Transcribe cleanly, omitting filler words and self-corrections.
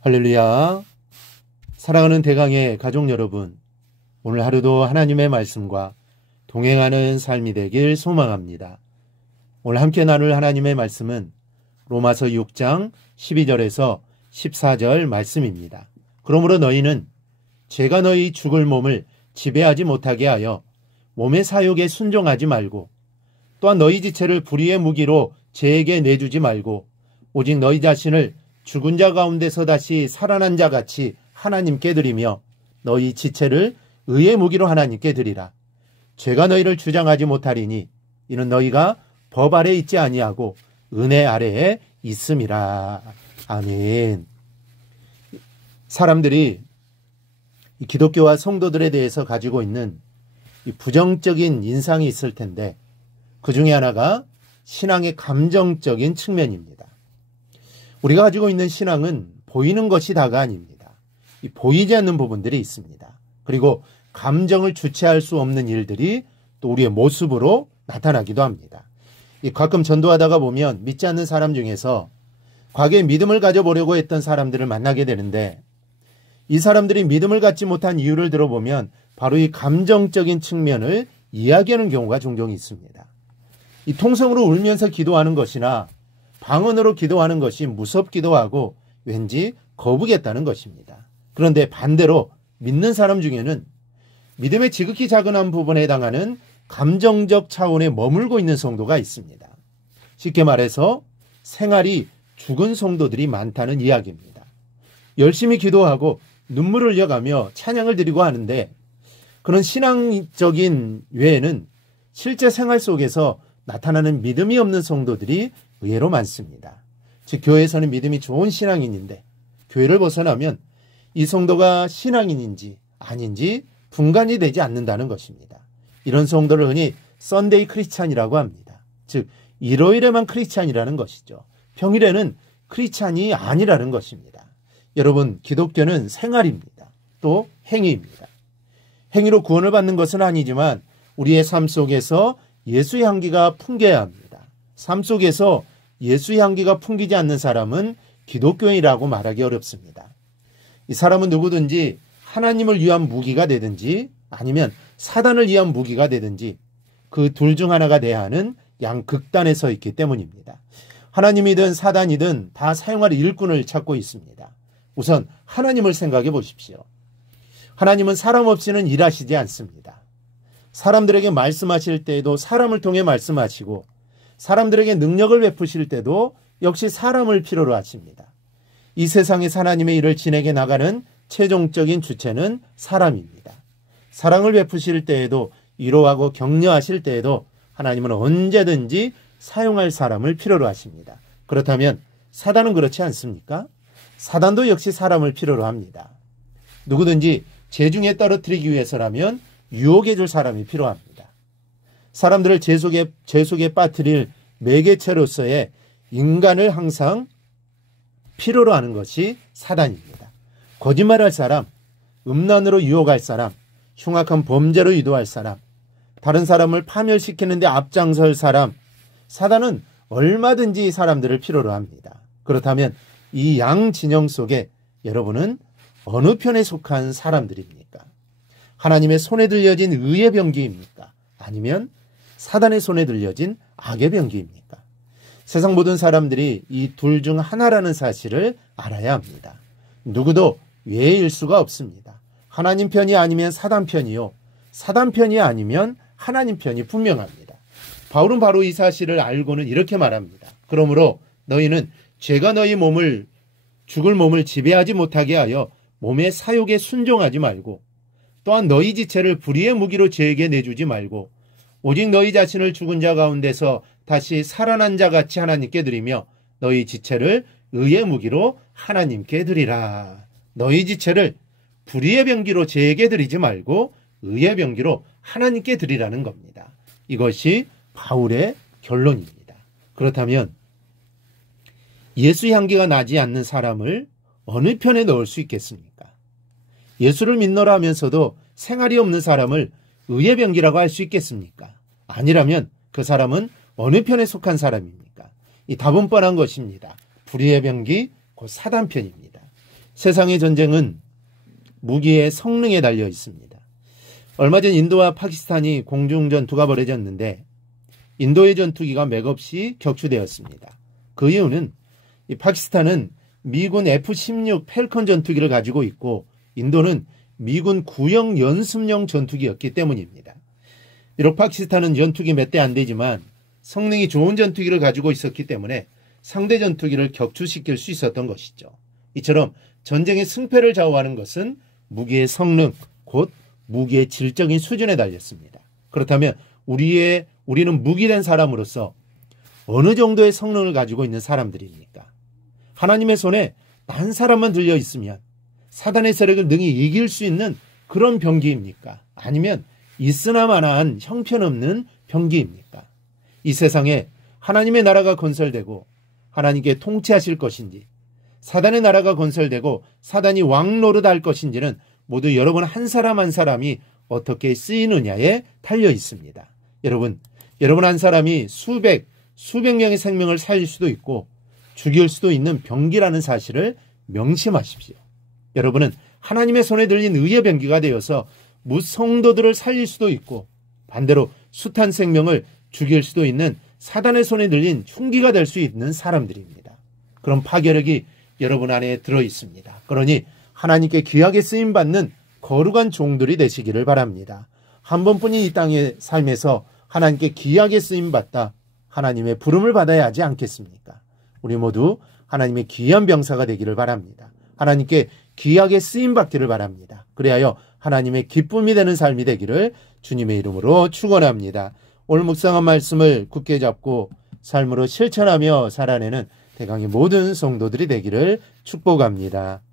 할렐루야. 사랑하는 대강의 가족 여러분, 오늘 하루도 하나님의 말씀과 동행하는 삶이 되길 소망합니다. 오늘 함께 나눌 하나님의 말씀은 로마서 6장 12절에서 14절 말씀입니다. 그러므로 너희는 죄가 너희 죽을 몸을 지배하지 못하게 하여 몸의 사욕에 순종하지 말고, 또한 너희 지체를 불의의 무기로 죄에게 내주지 말고, 오직 너희 자신을 죽은 자 가운데서 다시 살아난 자 같이 하나님께 드리며 너희 지체를 의의 무기로 하나님께 드리라. 죄가 너희를 주장하지 못하리니 이는 너희가 법 아래 있지 아니하고 은혜 아래에 있음이라. 아멘. 사람들이 이 기독교와 성도들에 대해서 가지고 있는 이 부정적인 인상이 있을 텐데, 그 중에 하나가 신앙의 감정적인 측면입니다. 우리가 가지고 있는 신앙은 보이는 것이 다가 아닙니다. 이 보이지 않는 부분들이 있습니다. 그리고 감정을 주체할 수 없는 일들이 또 우리의 모습으로 나타나기도 합니다. 가끔 전도하다가 보면 믿지 않는 사람 중에서 과거에 믿음을 가져보려고 했던 사람들을 만나게 되는데, 이 사람들이 믿음을 갖지 못한 이유를 들어보면 바로 이 감정적인 측면을 이야기하는 경우가 종종 있습니다. 이 통성으로 울면서 기도하는 것이나 방언으로 기도하는 것이 무섭기도 하고 왠지 거부겠다는 것입니다. 그런데 반대로 믿는 사람 중에는 믿음의 지극히 작은 부분에 해당하는 감정적 차원에 머물고 있는 성도가 있습니다. 쉽게 말해서 생활이 죽은 성도들이 많다는 이야기입니다. 열심히 기도하고 눈물을 흘려가며 찬양을 드리고 하는데, 그런 신앙적인 외에는 실제 생활 속에서 나타나는 믿음이 없는 성도들이 의외로 많습니다. 즉, 교회에서는 믿음이 좋은 신앙인인데 교회를 벗어나면 이 성도가 신앙인인지 아닌지 분간이 되지 않는다는 것입니다. 이런 성도를 흔히 썬데이 크리스찬이라고 합니다. 즉, 일요일에만 크리스찬이라는 것이죠. 평일에는 크리스찬이 아니라는 것입니다. 여러분, 기독교는 생활입니다. 또 행위입니다. 행위로 구원을 받는 것은 아니지만 우리의 삶 속에서 예수의 향기가 풍겨야 합니다. 삶 속에서 예수의 향기가 풍기지 않는 사람은 기독교인이라고 말하기 어렵습니다. 이 사람은 누구든지 하나님을 위한 무기가 되든지 아니면 사단을 위한 무기가 되든지 그 둘 중 하나가 돼야 하는 양극단에 서 있기 때문입니다. 하나님이든 사단이든 다 사용할 일꾼을 찾고 있습니다. 우선 하나님을 생각해 보십시오. 하나님은 사람 없이는 일하시지 않습니다. 사람들에게 말씀하실 때에도 사람을 통해 말씀하시고, 사람들에게 능력을 베푸실 때도 역시 사람을 필요로 하십니다. 이 세상에서 하나님의 일을 진행해 나가는 최종적인 주체는 사람입니다. 사랑을 베푸실 때에도, 위로하고 격려하실 때에도 하나님은 언제든지 사용할 사람을 필요로 하십니다. 그렇다면 사단은 그렇지 않습니까? 사단도 역시 사람을 필요로 합니다. 누구든지 재중에 떨어뜨리기 위해서라면 유혹해 줄 사람이 필요합니다. 사람들을 죄 속에 빠뜨릴 매개체로서의 인간을 항상 필요로 하는 것이 사단입니다. 거짓말할 사람, 음란으로 유혹할 사람, 흉악한 범죄로 유도할 사람, 다른 사람을 파멸시키는데 앞장설 사람, 사단은 얼마든지 사람들을 필요로 합니다. 그렇다면 이 양 진영 속에 여러분은 어느 편에 속한 사람들입니까? 하나님의 손에 들려진 의의 병기입니까? 아니면 사단의 손에 들려진 악의 병기입니까? 세상 모든 사람들이 이 둘 중 하나라는 사실을 알아야 합니다. 누구도 외일 수가 없습니다. 하나님 편이 아니면 사단 편이요, 사단 편이 아니면 하나님 편이 분명합니다. 바울은 바로 이 사실을 알고는 이렇게 말합니다. 그러므로 너희는 죄가 너희 죽을 몸을 지배하지 못하게 하여 몸의 사욕에 순종하지 말고, 또한 너희 지체를 불의의 무기로 죄에게 내주지 말고, 오직 너희 자신을 죽은 자 가운데서 다시 살아난 자 같이 하나님께 드리며 너희 지체를 의의 무기로 하나님께 드리라. 너희 지체를 불의의 병기로 죄에게 드리지 말고 의의 병기로 하나님께 드리라는 겁니다. 이것이 바울의 결론입니다. 그렇다면 예수의 향기가 나지 않는 사람을 어느 편에 넣을 수 있겠습니까? 예수를 믿노라 하면서도 생활이 없는 사람을 의의 병기라고 할 수 있겠습니까? 아니라면 그 사람은 어느 편에 속한 사람입니까? 이 답은 뻔한 것입니다. 불의의 병기, 곧 사단 편입니다. 세상의 전쟁은 무기의 성능에 달려 있습니다. 얼마 전 인도와 파키스탄이 공중 전투가 벌어졌는데 인도의 전투기가 맥없이 격추되었습니다. 그 이유는 이 파키스탄은 미군 F-16 팰컨 전투기를 가지고 있고 인도는 미군 구형 연습용 전투기였기 때문입니다. 비록 파키스탄은 전투기 몇 대 안 되지만 성능이 좋은 전투기를 가지고 있었기 때문에 상대 전투기를 격추시킬 수 있었던 것이죠. 이처럼 전쟁의 승패를 좌우하는 것은 무기의 성능, 곧 무기의 질적인 수준에 달렸습니다. 그렇다면 우리는 무기된 사람으로서 어느 정도의 성능을 가지고 있는 사람들입니까? 하나님의 손에 한 사람만 들려 있으면 사단의 세력을 능히 이길 수 있는 그런 병기입니까? 아니면 있으나마나한 형편없는 병기입니까? 이 세상에 하나님의 나라가 건설되고 하나님께 통치하실 것인지, 사단의 나라가 건설되고 사단이 왕노릇할 것인지는 모두 여러분 한 사람 한 사람이 어떻게 쓰이느냐에 달려 있습니다. 여러분 한 사람이 수백 명의 생명을 살릴 수도 있고 죽일 수도 있는 병기라는 사실을 명심하십시오. 여러분은 하나님의 손에 들린 의의 병기가 되어서 무성도들을 살릴 수도 있고 반대로 숱한 생명을 죽일 수도 있는 사단의 손에 들린 흉기가 될 수 있는 사람들입니다. 그런 파괴력이 여러분 안에 들어 있습니다. 그러니 하나님께 귀하게 쓰임받는 거룩한 종들이 되시기를 바랍니다. 한 번뿐인 이 땅의 삶에서 하나님께 귀하게 쓰임받다 하나님의 부름을 받아야 하지 않겠습니까? 우리 모두 하나님의 귀한 병사가 되기를 바랍니다. 하나님께 귀하게 쓰임받기를 바랍니다. 그리하여 하나님의 기쁨이 되는 삶이 되기를 주님의 이름으로 축원합니다. 오늘 묵상한 말씀을 굳게 잡고 삶으로 실천하며 살아내는 대강의 모든 성도들이 되기를 축복합니다.